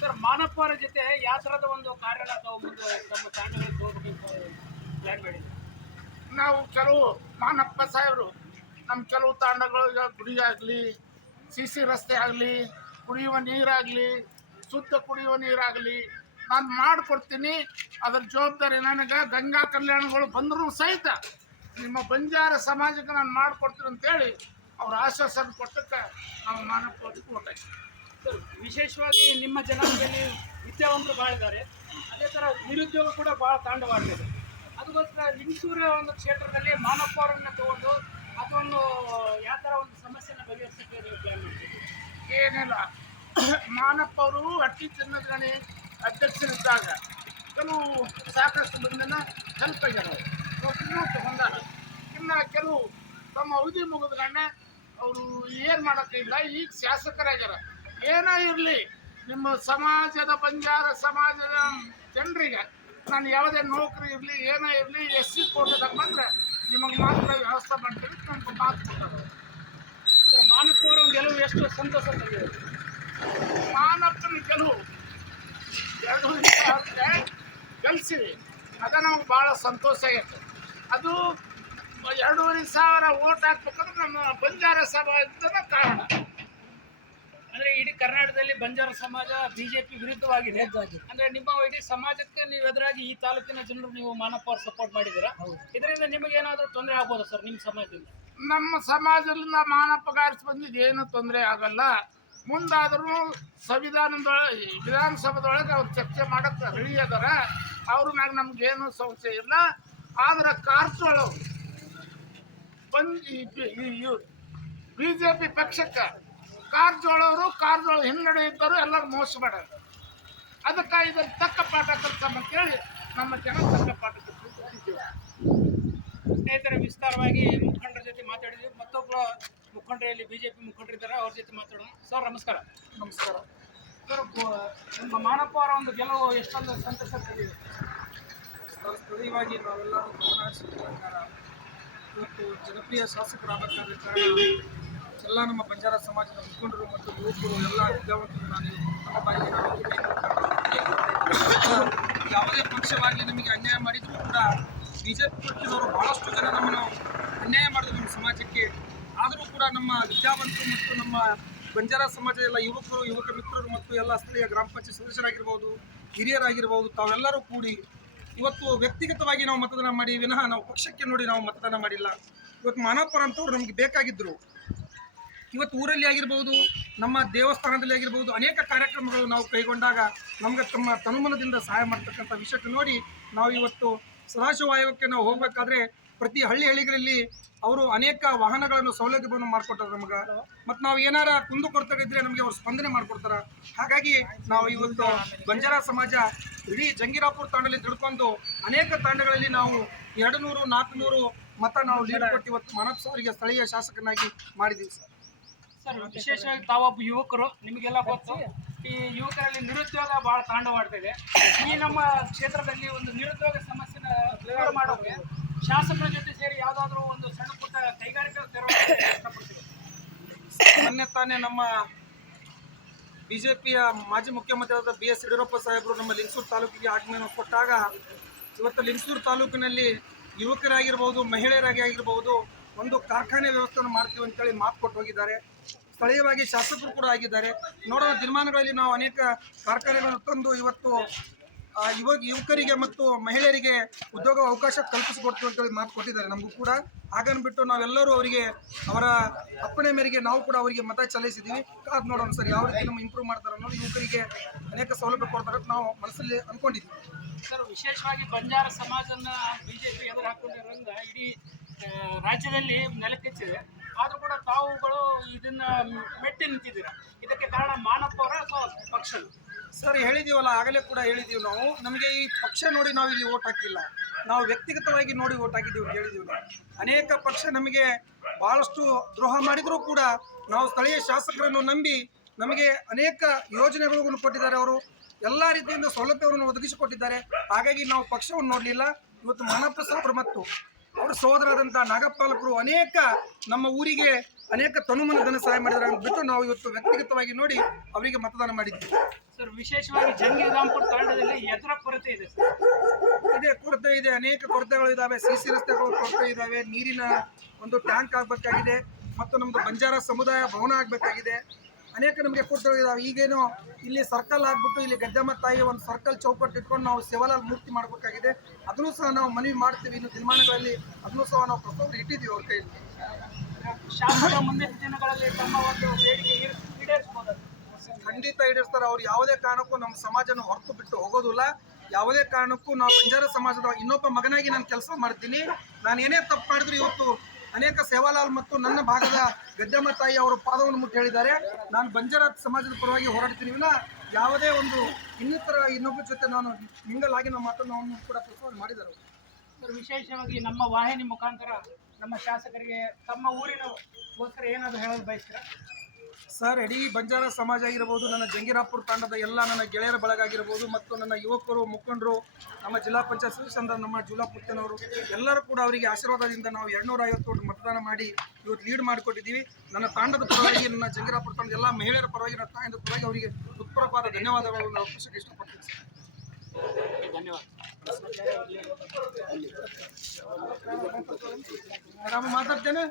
Sir Manappa ಅವರ ಜೊತೆ ಯಾವ ಥರದ ಒಂದು ಕಾರ್ಯನ ತಾವು ಮುಂದೆ ನಮ್ಮ ತಾಂಡಗಳಿಗೆ ಹೋಗಬೇಕು ಪ್ಲಾನ್ ಮಾಡಿದ್ದೀವಿ? ನಾವು ಕೆಲವು ಮಾನಪ್ಪ ಸಾಹೇಬರು ನಮ್ಮ ಕೆಲವು ತಾಂಡಗಳು ಈಗ ಗುಡಿ ಆಗಲಿ, ಸಿ ರಸ್ತೆ ಆಗಲಿ, ಕುಡಿಯುವ ನೀರಾಗಲಿ, ಶುದ್ಧ ಕುಡಿಯುವ ನೀರಾಗಲಿ ನಾನು ಮಾಡಿಕೊಡ್ತೀನಿ. ಅದರ ಜವಾಬ್ದಾರಿ ನನಗೆ. ಗಂಗಾ ಕಲ್ಯಾಣಗಳು ಬಂದರೂ ಸಹಿತ ನಿಮ್ಮ ಬಂಜಾರ ಸಮಾಜಕ್ಕೆ ನಾನು ಮಾಡಿಕೊಡ್ತೀನಿ ಅಂತೇಳಿ ಅವ್ರ ಆಶ್ವಾಸನೆ ಕೊಟ್ಟಕ್ಕೆ ನಾವು ಮಾನಪ್ಪ ಅವ್ರಿಗೆ ಓಟ್ ಹಾಕ್ತೀವಿ. ಸರ್, ವಿಶೇಷವಾಗಿ ನಿಮ್ಮ ಜನಾಂಗದಲ್ಲಿ ವಿದ್ಯಾವಂತರು ಭಾಳ ಇದ್ದಾರೆ, ಅದೇ ಥರ ನಿರುದ್ಯೋಗ ಕೂಡ ಭಾಳ ತಾಂಡವಾಡ್ತಿದೆ. ಅದಕ್ಕೋಸ್ಕರ ಲಿಂಗಸೂರು ಒಂದು ಕ್ಷೇತ್ರದಲ್ಲಿ ಮಾನಪ್ಪ ಅವರನ್ನು ತಗೊಂಡು ಅದೊಂದು ಯಾವ ಥರ ಒಂದು ಸಮಸ್ಯೆನ ಬಗೆಹರಿಸೋಕ್ಕೆ ನೀವು ಪ್ಲ್ಯಾನ್ ಮಾಡ್ತೀವಿ? ಏನಿಲ್ಲ, ಮಾನಪ್ಪ ಅವರು ಹಟ್ಟಿ ಚಿನ್ನದ ಗಣಿ ಅಧ್ಯಕ್ಷರಿದ್ದಾಗ ಕೆಲವು ಸಾಕಷ್ಟು ಮಂದಿನ ಹೆಲ್ಪ್ ಆಗ್ಯಾರ, ಇನ್ನೂ ತಗೊಂಡಾರ. ಇನ್ನು ಕೆಲವು ತಮ್ಮ ಅವಧಿ ಮುಗಿದ್ಗಣ್ಣೆ ಅವರು ಏನು ಮಾಡೋಕ್ಕಿಲ್ಲ, ಈಗ ಶಾಸಕರಾಗ್ಯಾರ. ಏನೇ ಇರಲಿ ನಿಮ್ಮ ಸಮಾಜದ ಬಂಜಾರ ಸಮಾಜದ ಜನರಿಗೆ ನಾನು ಯಾವುದೇ ನೌಕರಿ ಇರಲಿ ಏನೇ ಇರಲಿ SC ಕೋಟೆದಾಗ ಬಂದರೆ ನಿಮಗೆ ಮಾತ್ರ ವ್ಯವಸ್ಥೆ ಮಾಡ್ತೀವಿ ನಮ್ಗೆ ಮಾತು ಕೊಡ್ತಾರೆ. ಸರ್, ಮಾನಪ್ಪ ಅವರ ಒಂದು ಗೆಲುವು ಎಷ್ಟು ಸಂತೋಷ ತಂದಿದೆ? ಮಾನಪ್ಪನ ಗೆಲುವು 2 ಗೆಲ್ಸಿವಿ, ಅದ ನಮ್ಗೆ ಭಾಳ ಸಂತೋಷ ಆಗೈತೆ. ಅದು 2,500 ಓಟ್ ಹಾಕ್ಬೇಕಂದ್ರೆ ನಮ್ಮ ಬಂಜಾರ ಸಮಾಜದ ಕಾರಣ. ಅಂದರೆ ಇಡೀ ಕರ್ನಾಟಕದಲ್ಲಿ ಬಂಜಾರ ಸಮಾಜ ಬಿಜೆಪಿ ವಿರುದ್ಧವಾಗಿದೆ. ಅಂದರೆ ನಿಮ್ಮ ಇಡೀ ಸಮಾಜಕ್ಕೆ ನೀವು ಎದುರಾಗಿ ಈ ತಾಲೂಕಿನ ಜನರು ನೀವು ಮಾನಪ್ಪ ಅವ್ರು ಸಪೋರ್ಟ್ ಮಾಡಿದ್ದೀರಾ. ಇದರಿಂದ ನಿಮಗೆ ಏನಾದರೂ ತೊಂದರೆ ಆಗ್ಬೋದಾ ಸರ್ ನಿಮ್ಮ ಸಮಾಜದಿಂದ? ನಮ್ಮ ಸಮಾಜದಿಂದ ಮಾನಪ್ಪ ಗಾರಿಸಿ ಬಂದಿದ್ದು ಏನು ತೊಂದರೆ ಆಗಲ್ಲ. ಮುಂದಾದರೂ ವಿಧಾನಸಭೆದೊಳಗೆ ಅವ್ರು ಚರ್ಚೆ ಮಾಡಕ್ಕೆ ರೆಡಿ ಅದಾರ. ಅವ್ರ ಮ್ಯಾಗ ನಮ್ಗೇನು ಸಂಶಯ ಇಲ್ಲ. ಆದ್ರೆ ಕಾರಜೋಳ BJP ಪಕ್ಷಕ್ಕೆ ಕಾರಜೋಳ ಹಿನ್ನಡೆ ಇದ್ದರು ಎಲ್ಲರೂ ಮೋಸ ಮಾಡ್ಯಾರ. ಅದಕ್ಕೆ ಇದನ್ನು ತಕ್ಕ ಪಾಠ ಕಲಿಸಮ್ಮ ಅಂತೇಳಿ ನಮ್ಮ ಜನ ತಕ್ಕ ಪಾಠ ಕಲಿಸಿದ್ದೀವಿ. ಸ್ನೇಹಿತರೆ, ವಿಸ್ತಾರವಾಗಿ ಮುಖಂಡರ ಜೊತೆ ಮಾತಾಡಿದ್ವಿ. ಮತ್ತೊಬ್ಬ ಮುಖಂಡರಲ್ಲಿ ಬಿಜೆಪಿ ಮುಖಂಡರಿದ್ದಾರೆ, ಅವ್ರ ಜೊತೆ ಮಾತಾಡೋಣ. ಸರ್, ನಮಸ್ಕಾರ. ನಮಸ್ಕಾರ ಸರ್, ನಿಮ್ಮ ಮಾನಪ್ಪ ಅವರ ಒಂದು ಗೆಲುವು ಎಷ್ಟೊಂದು ಸಂತೋಷ ತಂದಿದೆ? ಸ್ಥಳೀಯವಾಗಿ ನಾವೆಲ್ಲರೂ ಗಮನಿಸಿದ ಪ್ರಕಾರ ಇವತ್ತು ಜನಪ್ರಿಯ ಶಾಸಕರಾಗಬೇಕಾದ ಕಾರಣ ಎಲ್ಲ ನಮ್ಮ ಬಂಜಾರ ಸಮಾಜದ ಮುಖಂಡರು ಮತ್ತು ಯುವಕರು ಎಲ್ಲ ವಿದ್ಯಾವಂತರು ಯಾವುದೇ ಪಕ್ಷವಾಗಿ ನಮಗೆ ಅನ್ಯಾಯ ಮಾಡಿದ್ರು ಕೂಡ BJP ಪಕ್ಷದವರು ಬಹಳಷ್ಟು ಜನ ನಮ್ಮನ್ನು ಅನ್ಯಾಯ ಮಾಡಿದ್ರು ನಮ್ಮ ಸಮಾಜಕ್ಕೆ. ಆದರೂ ಕೂಡ ನಮ್ಮ ವಿದ್ಯಾವಂತರು ಮತ್ತು ನಮ್ಮ ಬಂಜಾರ ಸಮಾಜದ ಎಲ್ಲ ಯುವಕ ಮಿತ್ರರು ಮತ್ತು ಎಲ್ಲ ಸ್ಥಳೀಯ ಗ್ರಾಮ ಪಂಚಾಯತ್ ಸದಸ್ಯರಾಗಿರ್ಬೋದು, ಹಿರಿಯರಾಗಿರ್ಬೋದು, ತಾವೆಲ್ಲರೂ ಕೂಡಿ ಇವತ್ತು ವ್ಯಕ್ತಿಗತವಾಗಿ ನಾವು ಮತದಾನ ಮಾಡಿ ವಿನಃ ನಾವು ಪಕ್ಷಕ್ಕೆ ನೋಡಿ ನಾವು ಮತದಾನ ಮಾಡಿಲ್ಲ. ಇವತ್ತು ಮಾನಪ್ಪರ ಅಂತವ್ರು ನಮಗೆ ಬೇಕಾಗಿದ್ದರು. ಇವತ್ತು ಊರಲ್ಲಿ ಆಗಿರ್ಬೋದು, ನಮ್ಮ ದೇವಸ್ಥಾನದಲ್ಲಿ ಆಗಿರ್ಬೋದು, ಅನೇಕ ಕಾರ್ಯಕ್ರಮಗಳು ನಾವು ಕೈಗೊಂಡಾಗ ನಮಗೆ ತಮ್ಮ ತನುಮನದಿಂದ ಸಹಾಯ ಮಾಡ್ತಕ್ಕಂಥ ವಿಷಯಕ್ಕೆ ನೋಡಿ ನಾವು ಇವತ್ತು ಸದಾಶಿವ ಆಯೋಗಕ್ಕೆ ನಾವು ಹೋಗಬೇಕಾದ್ರೆ ಪ್ರತಿ ಹಳ್ಳಿಗಳಲ್ಲಿ ಅವರು ಅನೇಕ ವಾಹನಗಳನ್ನು ಸೌಲಭ್ಯವನ್ನು ಮಾಡಿಕೊಟ್ಟಾರೆ ನಮಗೆ. ಮತ್ತು ನಾವು ಏನಾರ ಕುಂದು ಕೊರತೆ ಇದ್ದರೆ ನಮಗೆ ಅವ್ರು ಸ್ಪಂದನೆ ಮಾಡಿಕೊಡ್ತಾರೆ. ಹಾಗಾಗಿ ನಾವು ಇವತ್ತು ಬಂಜಾರ ಸಮಾಜ ಇಡೀ ಜಂಗೀರಾಪುರ ತಾಂಡದಲ್ಲಿ ತಿಳ್ಕೊಂಡು ಅನೇಕ ತಾಂಡಗಳಲ್ಲಿ ನಾವು 200-400 ಮತ ನಾವು ಲೀಡ್ ಕೊಟ್ಟು ಇವತ್ತು ಮಾನಪ್ಪ ಅವರಿಗೆ ಸ್ಥಳೀಯ ಶಾಸಕನಾಗಿ ಮಾಡಿದ್ದೀವಿ ಸರ್. ಸರ್, ವಿಶೇಷವಾಗಿ ತಾವೊಬ್ಬ ಯುವಕರು, ನಿಮಗೆಲ್ಲ ಗೊತ್ತು ಈ ಯುವಕರಲ್ಲಿ ನಿರುದ್ಯೋಗ ಭಾಳ ತಾಂಡವಾಡ್ತಿದೆ. ಈ ನಮ್ಮ ಕ್ಷೇತ್ರದಲ್ಲಿ ಒಂದು ನಿರುದ್ಯೋಗ ಸಮಸ್ಯೆನ ದೂರ ಮಾಡೋಕೆ ಶಾಸಕರ ಜೊತೆ ಸೇರಿ ಯಾವುದಾದ್ರೂ ಒಂದು ಸಣ್ಣ ಪುಟ್ಟ ಕೈಗಾರಿಕೆ ತೆರವುಗೊಳಿಸಲು ಇಷ್ಟಪಡ್ತೀವಿ. ಮೊನ್ನೆ ತಾನೇ ನಮ್ಮ BJPಯ ಮಾಜಿ ಮುಖ್ಯಮಂತ್ರಿಯಾದ BS ಯಡಿಯೂರಪ್ಪ ಸಾಹೇಬರು ನಮ್ಮ ಲಿಂಗಸೂರು ತಾಲೂಕಿಗೆ ಆಗಮನ ಕೊಟ್ಟಾಗ ಇವತ್ತು ಲಿಂಗಸೂರು ತಾಲೂಕಿನಲ್ಲಿ ಯುವಕರಾಗಿರ್ಬೋದು, ಮಹಿಳೆಯರಾಗಿ ಆಗಿರ್ಬೋದು ಒಂದು ಕಾರ್ಖಾನೆ ವ್ಯವಸ್ಥೆಯನ್ನು ಮಾಡ್ತೀವಿ ಅಂತೇಳಿ ಮಾತು ಕೊಟ್ಟು ಹೋಗಿದ್ದಾರೆ. ಸ್ಥಳೀಯವಾಗಿ ಶಾಸಕರು ಕೂಡ ಆಗಿದ್ದಾರೆ. ನೋಡೋಣ ದಿನಮಾನಗಳಲ್ಲಿ ನಾವು ಅನೇಕ ಕಾರ್ಖಾನೆಗಳನ್ನು ತಂದು ಇವತ್ತು ಯುವಕರಿಗೆ ಮತ್ತು ಮಹಿಳೆಯರಿಗೆ ಉದ್ಯೋಗ ಅವಕಾಶ ಕಲ್ಪಿಸಿಕೊಡ್ತೀವಿ ಅಂತೇಳಿ ಮಾತು ಕೊಟ್ಟಿದ್ದಾರೆ ನಮಗೂ ಕೂಡ. ಹಾಗನ್ಬಿಟ್ಟು ನಾವೆಲ್ಲರೂ ಅವರಿಗೆ ಅವರ ಅಪ್ಪಣೆ ಮೇರೆಗೆ ನಾವು ಕೂಡ ಅವರಿಗೆ ಮತ ಚಲಾಯಿಸಿದ್ದೀವಿ. ಕಾದು ನೋಡೋಣ ಸರ್ ಯಾವ ರೀತಿ ನಮ್ಮ ಇಂಪ್ರೂವ್ ಮಾಡ್ತಾರೆ ಅನ್ನೋದು, ಯುವಕರಿಗೆ ಅನೇಕ ಸೌಲಭ್ಯ ಕೊಡ್ತಾರೆ ಅಂತ ನಾವು ಮನಸ್ಸಲ್ಲಿ ಅಂದ್ಕೊಂಡಿದ್ದೀವಿ. ಸರ್, ವಿಶೇಷವಾಗಿ ಬಂಜಾರ ಸಮಾಜನ BJP ಎದುರು ಹಾಕೊಂಡಿರೋದ್ರಿಂದ ಇಡೀ ರಾಜ್ಯದಲ್ಲಿ ನೆಲಕೆಚ್ಚಿದೆ. ಆದರೂ ಕೂಡ ತಾವುಗಳು ಇದನ್ನ ಮೆಟ್ಟಿ ನಿಂತಿದ್ದೀರಾ. ಇದಕ್ಕೆ ಕಾರಣ ಮಾನಪ್ಪ ಅವರ ಅಥವಾ ಪಕ್ಷ? ಸರ್, ಹೇಳಿದ್ದೀವಲ್ಲ, ಆಗಲೇ ಕೂಡ ಹೇಳಿದ್ದೀವಿ ನಾವು. ನಮಗೆ ಈ ಪಕ್ಷ ನೋಡಿ ನಾವು ಇಲ್ಲಿ ಓಟ್ ಹಾಕಿಲ್ಲ, ನಾವು ವ್ಯಕ್ತಿಗತವಾಗಿ ನೋಡಿ ಓಟ್ ಹಾಕಿದ್ದೀವಿ ಅಂತ ಹೇಳಿದ್ದೀವಿ ನಾವು. ಅನೇಕ ಪಕ್ಷ ನಮಗೆ ಭಾಳಷ್ಟು ದ್ರೋಹ ಮಾಡಿದರೂ ಕೂಡ ನಾವು ಸ್ಥಳೀಯ ಶಾಸಕರನ್ನು ನಂಬಿ ನಮಗೆ ಅನೇಕ ಯೋಜನೆಗಳನ್ನು ಕೊಟ್ಟಿದ್ದಾರೆ. ಅವರು ಎಲ್ಲ ರೀತಿಯಿಂದ ಸೌಲಭ್ಯವನ್ನು ಒದಗಿಸಿಕೊಟ್ಟಿದ್ದಾರೆ. ಹಾಗಾಗಿ ನಾವು ಪಕ್ಷವನ್ನು ನೋಡಲಿಲ್ಲ. ಇವತ್ತು ಮಾನಪ್ಪ ಸಾಹೇಬರು ಮತ್ತು ಅವರ ಸಹೋದರರಾದಂಥ ನಾಗಪಾಲಕರು ಅನೇಕ ನಮ್ಮ ಊರಿಗೆ ಅನೇಕ ತನುಮನ ಧನ ಸಹಾಯ ಮಾಡಿದ್ದಾರೆ ಅಂದ್ಬಿಟ್ಟು ನಾವು ಇವತ್ತು ವ್ಯಕ್ತಿಗತವಾಗಿ ನೋಡಿ ಅವರಿಗೆ ಮತದಾನ ಮಾಡಿದ್ದೀವಿ. ಸರ್, ವಿಶೇಷವಾಗಿ ಜಂಗಿರಾಂಪುರ ತಾಂಡದಲ್ಲಿ ಎದರ ಕೊರತೆ ಇದೆ ಸರ್? ಇದೇ ಕೊರತೆ ಇದೆ, ಅನೇಕ ಕೊರತೆಗಳು ಇದಾವೆ. ಸಿಸಿ ರಸ್ತೆಗಳು ಕೊರತೆ ಇದಾವೆ, ನೀರಿನ ಒಂದು ಟ್ಯಾಂಕ್ ಆಗಬೇಕಾಗಿದೆ ಮತ್ತು ನಮ್ಮದು ಬಂಜಾರ ಸಮುದಾಯ ಭವನ ಆಗಬೇಕಾಗಿದೆ. ಅನೇಕ ನಮಗೆ ಕೊರತೆಗಳು ಇದಾವೆ. ಈಗೇನು ಇಲ್ಲಿ ಸರ್ಕಲ್ ಆಗ್ಬಿಟ್ಟು ಇಲ್ಲಿ ಗದ್ದೆಮ್ಮ ತಾಯಿ ಒಂದು ಸರ್ಕಲ್ ಚೌಕಟ್ಟು ಇಟ್ಕೊಂಡು ನಾವು ಶಿವಲಾಲ್ ಮೂರ್ತಿ ಮಾಡಬೇಕಾಗಿದೆ. ಅದನ್ನು ಸಹ ನಾವು ಮನವಿ ಮಾಡ್ತೀವಿ. ಇನ್ನು ದಿನಮಾನಗಳಲ್ಲಿ ಅದನ್ನು ಸಹ ನಾವು ಪ್ರಸ್ತಾವ ಇಟ್ಟಿದ್ದೀವಿ ಅವ್ರ ಕೈಯಲ್ಲಿ. ಶಾಸಕ ಮುಂದಿನ ದಿನಗಳಲ್ಲಿ ತಮ್ಮ ಒಂದು ಬೇಡಿಕೆ ಈಡೇರಿಸಬಹುದು. ಖಂಡಿತ ಈಡೇರಿಸ್ತಾರೆ. ಅವ್ರು ಯಾವುದೇ ಕಾರಣಕ್ಕೂ ನಮ್ಮ ಸಮಾಜನ ಹೊರತು ಬಿಟ್ಟು ಹೋಗೋದಿಲ್ಲ. ಯಾವುದೇ ಕಾರಣಕ್ಕೂ ನಾವು ಬಂಜಾರ ಸಮಾಜದ ಇನ್ನೊಬ್ಬ ಮಗನಾಗಿ ನಾನು ಕೆಲಸ ಮಾಡ್ತೀನಿ. ನಾನು ಏನೇ ತಪ್ಪು ಮಾಡಿದ್ರು ಇವತ್ತು ಅನೇಕ ಸೇವಾಲಾಲ್ ಮತ್ತು ನನ್ನ ಭಾಗದ ಗದ್ದೆಮ್ಮ ತಾಯಿ ಅವರು ಪಾದವನ್ನು ಮುಟ್ಟಿ ಹೇಳಿದ್ದಾರೆ. ನಾನು ಬಂಜಾರ ಸಮಾಜದ ಪರವಾಗಿ ಹೋರಾಡ್ತೀನಿ ವಿನ ಯಾವುದೇ ಒಂದು ಇನ್ನೊಬ್ಬರ ಜೊತೆ ನಾನು ಮಿಂಗಲ್ ಆಗಿ ನಮ್ಮ ಮಾತನ್ನು ಕೂಡ ಪ್ರಸ್ತಾವ ಮಾಡಿದ್ದಾರೆ. ಸರ್, ವಿಶೇಷವಾಗಿ ನಮ್ಮ ವಾಹಿನಿ ಮುಖಾಂತರ ನಮ್ಮ ಶಾಸಕರಿಗೆ ತಮ್ಮ ಊರಿನಗೋಸ್ಕರ ಏನಾದರೂ ಹೇಳಲು ಬಯಸ್ತೀರಾ? ಸರ್, ಇಡೀ ಬಂಜಾರ ಸಮಾಜ ಆಗಿರ್ಬೋದು, ನನ್ನ ಜಂಗಿರಾಪುರ ತಾಂಡದ ಎಲ್ಲ ನನ್ನ ಗೆಳೆಯರ ಬಳಗ ಆಗಿರ್ಬೋದು ಮತ್ತು ನನ್ನ ಯುವಕರು ಮುಖಂಡರು, ನಮ್ಮ ಜಿಲ್ಲಾ ಪಂಚಾಯತ್ ಸದಸ್ಯರ ನಮ್ಮ ಜೂಲಾ ಪುತ್ತನವರು ಎಲ್ಲರೂ ಕೂಡ ಅವರಿಗೆ ಆಶೀರ್ವಾದದಿಂದ ನಾವು 250 ಮತದಾನ ಮಾಡಿ ಇವತ್ತು ಲೀಡ್ ಮಾಡಿಕೊಟ್ಟಿದ್ದೀವಿ. ನನ್ನ ತಾಂಡದ ಪರವಾಗಿ, ನನ್ನ ಜಂಗಿರಾಪುರ ತಾಂಡದ ಎಲ್ಲ ಮಹಿಳೆಯರ ಪರವಾಗಿ, ನನ್ನ ತಾಂಡದ ಪರವಾಗಿ ಅವರಿಗೆ ಹೃತ್ಪೂರ್ವಕವಾದ ಧನ್ಯವಾದಗಳನ್ನು ನಾವು ಇಷ್ಟಪಡ್ತೀನಿ ಸರ್. ಧನ್ಯವಾದ. ನಾನು ಮಾತಾಡ್ತೇನೆ.